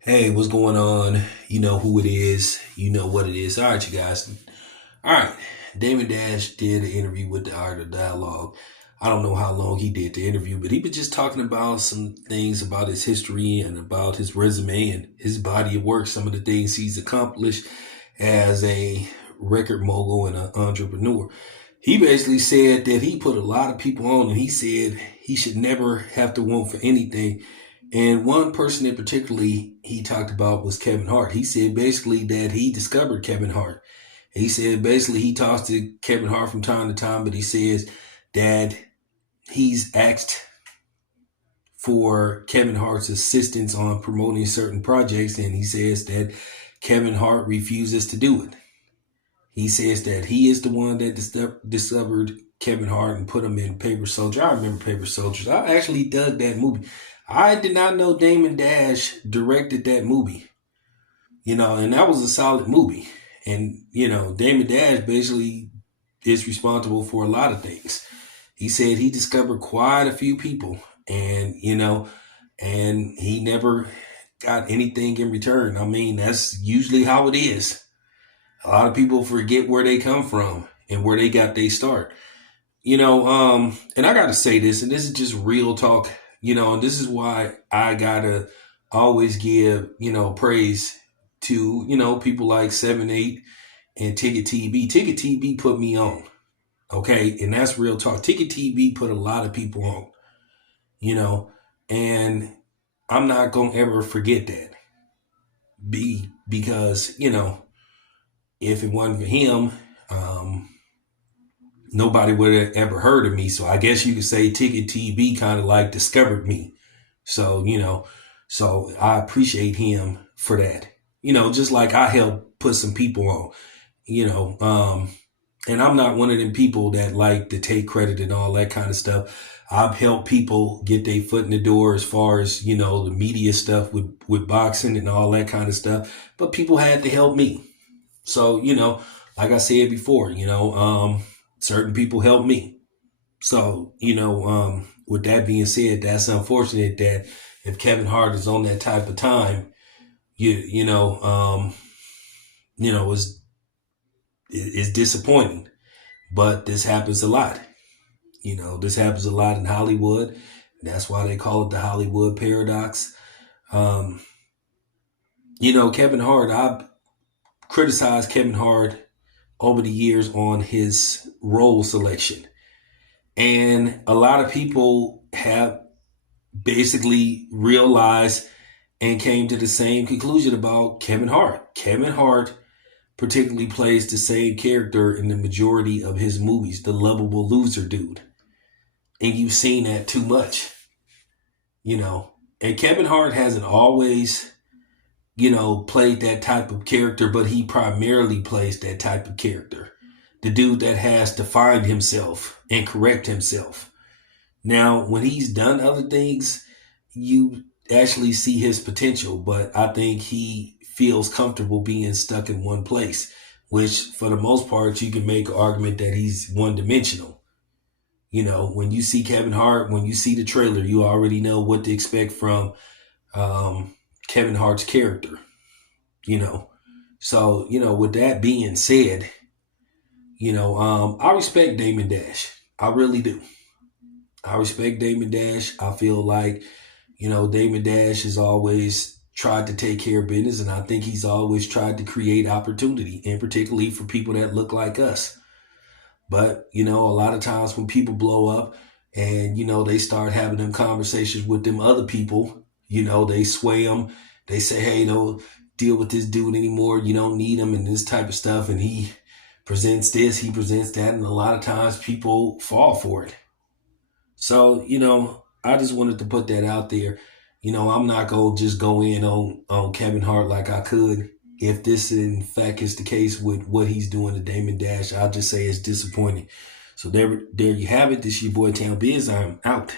Hey, what's going on? You know who it is. You know what it is. All right, you guys. All right. Damon Dash did an interview with the Art of Dialogue. I don't know how long he did the interview, but he was just talking about some things about his history and about his resume and his body of work, some of the things he's accomplished as a record mogul and an entrepreneur. He basically said that he put a lot of people on and he said he should never have to want for anything. And one person in particularly he talked about was Kevin Hart. He said basically that he discovered Kevin Hart. He said basically he talks to Kevin Hart from time to time, but he says that he's asked for Kevin Hart's assistance on promoting certain projects, and he says that Kevin Hart refuses to do it. He says that he is the one that discovered Kevin Hart and put him in Paper Soldier. I remember Paper Soldiers. I actually dug that movie. I did not know Damon Dash directed that movie, and that was a solid movie. And, Damon Dash basically is responsible for a lot of things. He said he discovered quite a few people and, and he never got anything in return. I mean, that's usually how it is. A lot of people forget where they come from and where they got their start. And I gotta say this, and this is just real talk, and this is why I gotta always give, praise to, people like 7-8 and Ticket TV. Ticket TV put me on. Okay. And that's real talk. Ticket TV put a lot of people on, and I'm not gonna ever forget that. Because, if it wasn't for him, nobody would have ever heard of me. So I guess you could say Ticket TV kind of like discovered me. So, so I appreciate him for that. Just like I helped put some people on, and I'm not one of them people that like to take credit and all that kind of stuff. I've helped people get their foot in the door as far as, the media stuff with boxing and all that kind of stuff. But people had to help me. So, like I said before, certain people helped me. So, with that being said, that's unfortunate that if Kevin Hart is on that type of time, it's disappointing. But this happens a lot. This happens a lot in Hollywood. That's why they call it the Hollywood paradox. Kevin Hart, I've criticized Kevin Hart over the years on his role selection. And a lot of people have basically realized and came to the same conclusion about Kevin Hart. Kevin Hart particularly plays the same character in the majority of his movies, the lovable loser dude. And you've seen that too much, And Kevin Hart hasn't always, played that type of character, but he primarily plays that type of character. The dude that has to find himself and correct himself. Now, when he's done other things, you actually see his potential, but I think he feels comfortable being stuck in one place, which for the most part, you can make an argument that he's one dimensional. When you see Kevin Hart, when you see the trailer, you already know what to expect from Kevin Hart's character, So, with that being said, I respect Damon Dash. I really do. I respect Damon Dash. I feel like, Damon Dash has always tried to take care of business, and I think he's always tried to create opportunity, and particularly for people that look like us. But, a lot of times when people blow up and, they start having them conversations with them other people, they sway them. They say, hey, don't deal with this dude anymore. You don't need him and this type of stuff. And he presents this, he presents that. And a lot of times people fall for it. So, I just wanted to put that out there. I'm not going to just go in on Kevin Hart like I could. If this in fact is the case with what he's doing to Damon Dash, I'll just say it's disappointing. So there you have it. This is your boy Town Biz. I'm out.